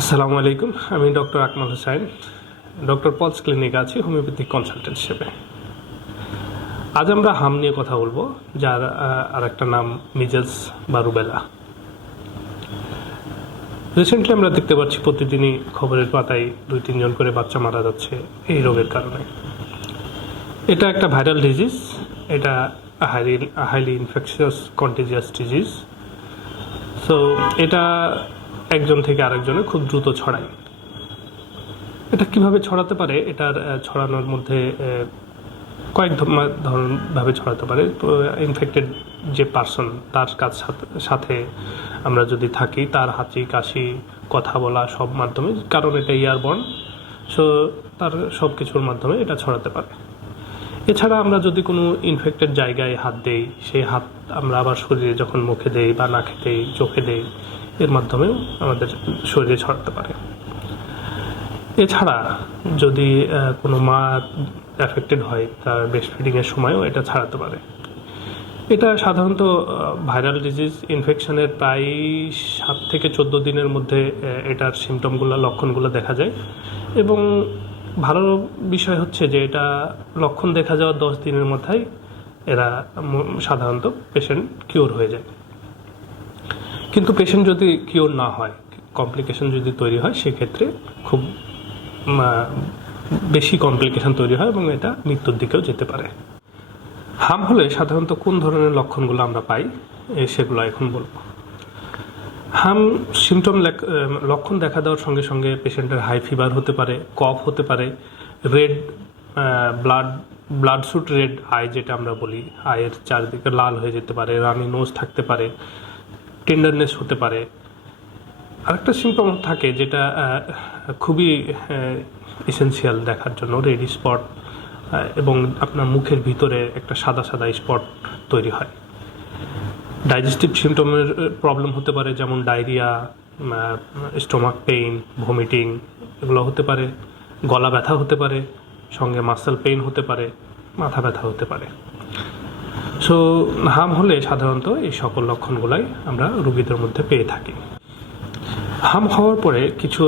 আসসালামু আলাইকুম, আমি doctor Akmal Hossain, doctor Paul's clinic আছি হোমিওপ্যাথিক কনসালটেন্ট হিসেবে। আজ আমরা হাম নিয়ে কথা বলবো, যার আর একটা নাম মিজেলস বা রুবেলা। রিসেন্টলি আমরা দেখতে পাচ্ছি প্রতিদিনই খবরের পাতায় 2-3 জন করে বাচ্চা মারা যাচ্ছে এই রোগের কারণে। এটা একটা ভাইরাল ডিজিজ, এটা highly infectious contagious disease. So এটা একজন থেকে আরেকজনে খুব দ্রুত ছড়ায়। এটা কিভাবে ছড়াতে পারে, এটার ছড়ানোর মধ্যে কয়েক ধরনভাবে ছড়াতে পারে। ইনফেক্টেড যে পার্সন, তার সাথে আমরা যদি থাকি, তার হাঁচি কাশি কথা বলা সব মাধ্যমে, কারণ এটা এয়ারবর্ন, সো তার সব কিছুর মাধ্যমে এটা ছড়াতে পারে। এছাড়া আমরা যদি কোনো ইনফেক্টেড জায়গায় হাত দেই, সেই হাত আমরা আবার শরীরে যখন মুখে দেই বা নাকে দেই, চোখে দেই, এর মাধ্যমেও আমাদের শরীরে ছড়াতে পারে। এছাড়া যদি কোনো মা অ্যাফেক্টেড হয়, তার ব্রেস্ট ফিডিংয়ের সময়ও এটা ছড়াতে পারে। এটা সাধারণত ভাইরাল ডিজিজ ইনফেকশনের প্রায় 7 থেকে 14 দিনের মধ্যে এটার সিমটমগুলো, লক্ষণগুলো দেখা যায়। এবং ভালো বিষয় হচ্ছে যে এটা লক্ষণ দেখা যাওয়ার 10 দিনের মধ্যেই এরা সাধারণত পেশেন্ট কিওর হয়ে যায়। কিন্তু পেশেন্ট যদি কিওর না হয়, কমপ্লিকেশন যদি তৈরি হয়, সেক্ষেত্রে খুব বেশি কমপ্লিকেশন তৈরি হয় এবং এটা মৃত্যুর দিকেও যেতে পারে। হাম হলে সাধারণত কোন ধরনের লক্ষণগুলো আমরা পাই, সেগুলো এখন বলবো। হাম সিমটম লক্ষণ দেখা দেওয়ার সঙ্গে সঙ্গে পেশেন্টের হাই ফিভার হতে পারে, কফ হতে পারে, red blood shoot red eye যেটা আমরা বলি, আয়ের চারিদিকে লাল হয়ে যেতে পারে, রানি নোজ থাকতে পারে, টেন্ডারনেস হতে পারে। আরেকটা সিমটম থাকে যেটা খুবই এসেনশিয়াল দেখার জন্য, রেড স্পট, এবং আপনার মুখের ভিতরে একটা সাদা সাদা স্পট তৈরি হয়। ডাইজেস্টিভ সিমটমের প্রবলেম হতে পারে, যেমন ডায়রিয়া, স্টোমাক পেইন, ভমিটিং, এগুলো হতে পারে। গলা ব্যথা হতে পারে, সঙ্গে মাসেল পেইন হতে পারে, মাথা ব্যথা হতে পারে। সো হাম হলে সাধারণত এই সকল লক্ষণগুলাই আমরা রোগীদের মধ্যে পেয়ে থাকি। হাম হওয়ার পরে কিছু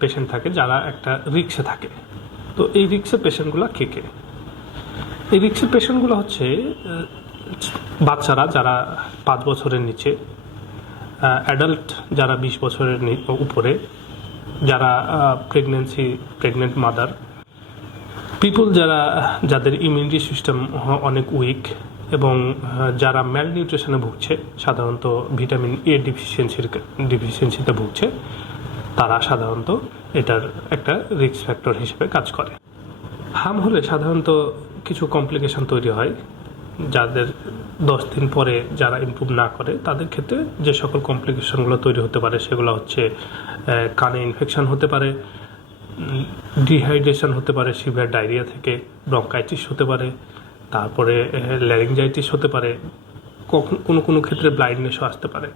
পেশেন্ট থাকে যারা একটা রিক্সে থাকে। তো এই রিক্সের পেশেন্টগুলো কে কে? এই রিক্সের পেশেন্টগুলো হচ্ছে বাচ্চারা যারা 5 বছরের নিচে, অ্যাডাল্ট যারা 20 বছরের উপরে, যারা প্রেগনেন্ট মাদার, পিপল যাদের ইমিউনিটি সিস্টেম অনেক উইক, এবং যারা ম্যালনিউট্রিশনে ভুগছে, সাধারণত ভিটামিন এ ডিফিসিয়েন্সিতে ভুগছে, তারা সাধারণত এটার একটা রিস্ক ফ্যাক্টর হিসেবে কাজ করে। হাম হলে সাধারণত কিছু কমপ্লিকেশন তৈরি হয়, যাদের 10 দিন পরে যারা ইমপ্রুভ না করে, তাদের ক্ষেত্রে যে সকল কমপ্লিকেশনগুলো তৈরি হতে পারে সেগুলো হচ্ছে কানে ইনফেকশন হতে পারে, ডিহাইড্রেশন হতে পারে সিভিয়ার ডায়রিয়া থেকে, ব্রঙ্কাইটিস হতে পারে, তারপরে ল্যারিঞ্জাইটিস হতে পারে, কোনো ক্ষেত্রে ব্লাইন্ডনেসও আসতে পারে।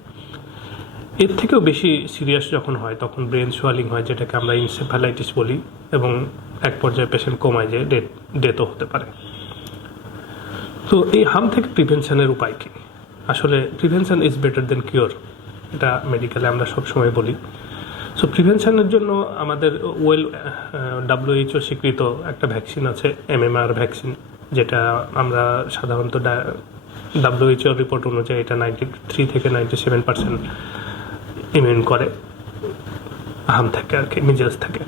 এর থেকেও বেশি সিরিয়াস যখন হয়, তখন ব্রেন সোয়ালিং হয়, যেটাকে আমরা ইনসেফ্যালাইটিস বলি, এবং এক পর্যায়ে পেশেন্ট কমায় যে ডেথও হতে পারে। তো এই হাম থেকে প্রিভেনশনের উপায় কী? আসলে prevention is better then cure, এটা মেডিকেলে আমরা সবসময় বলি। সো প্রিভেনশনের জন্য আমাদের WHO স্বীকৃত একটা ভ্যাকসিন আছে, MMR ভ্যাকসিন, যেটা আমরা সাধারণত WHO রিপোর্ট অনুযায়ী এটা 93 থেকে 97% ইমিউন করে হাম থেকে, আর কি, মিজেলস থেকে।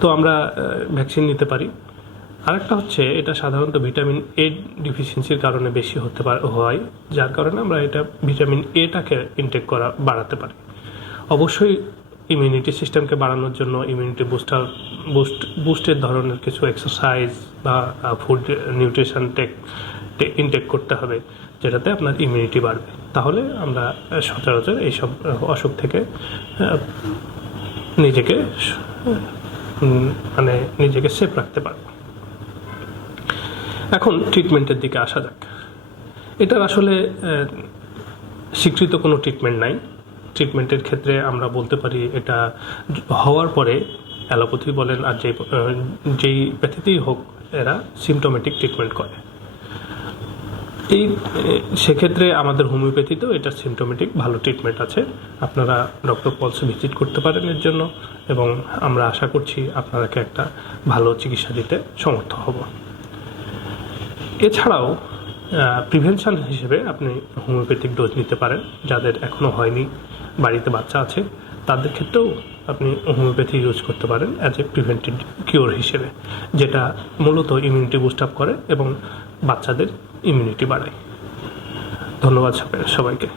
তো আমরা ভ্যাকসিন নিতে পারি। আরেকটা হচ্ছে, এটা সাধারণত ভিটামিন এ ডিফিসিয়েন্সির কারণে বেশি হয়, যার কারণে আমরা এটা ভিটামিন এটাকে ইনটেক বাড়াতে পারি। অবশ্যই ইমিউনিটি সিস্টেমকে বাড়ানোর জন্য ইমিউনিটি বুস্টের ধরনের কিছু এক্সারসাইজ বা ফুড নিউট্রিশন ইনটেক করতে হবে, যেটাতে আপনার ইমিউনিটি বাড়বে। তাহলে আমরা সচরাচর এইসব অসুখ থেকে নিজেকে সেফ রাখতে পারব। এখন ট্রিটমেন্টের দিকে আসা যাক। এটার আসলে স্বীকৃত কোনো ট্রিটমেন্ট নাই। ট্রিটমেন্টের ক্ষেত্রে আমরা বলতে পারি, এটা হওয়ার পরে অ্যালোপ্যাথি বলেন আর যেই প্যাথিতেই হোক, এরা সিমটোমেটিক ট্রিটমেন্ট করে। এই সেক্ষেত্রে আমাদের হোমিওপ্যাথিতেও এটা সিমটোমেটিক ভালো ট্রিটমেন্ট আছে। আপনারা ডক্টর পলসে ভিজিট করতে পারেন এর জন্য, এবং আমরা আশা করছি আপনাদেরকে একটা ভালো চিকিৎসা দিতে সমর্থ হব। এছাড়াও প্রিভেনশন হিসেবে আপনি হোমিওপ্যাথিক ডোজ নিতে পারেন। যাদের এখনও হয়নি, বাড়িতে বাচ্চা আছে, তাদের ক্ষেত্রেও আপনি হোমিওপ্যাথি ইউজ করতে পারেন অ্যাজ এ প্রিভেন্টিভ কিওর হিসেবে, যেটা মূলত ইমিউনিটি বুস্ট আপ করে এবং বাচ্চাদের ইমিউনিটি বাড়ায়। ধন্যবাদ সবাইকে।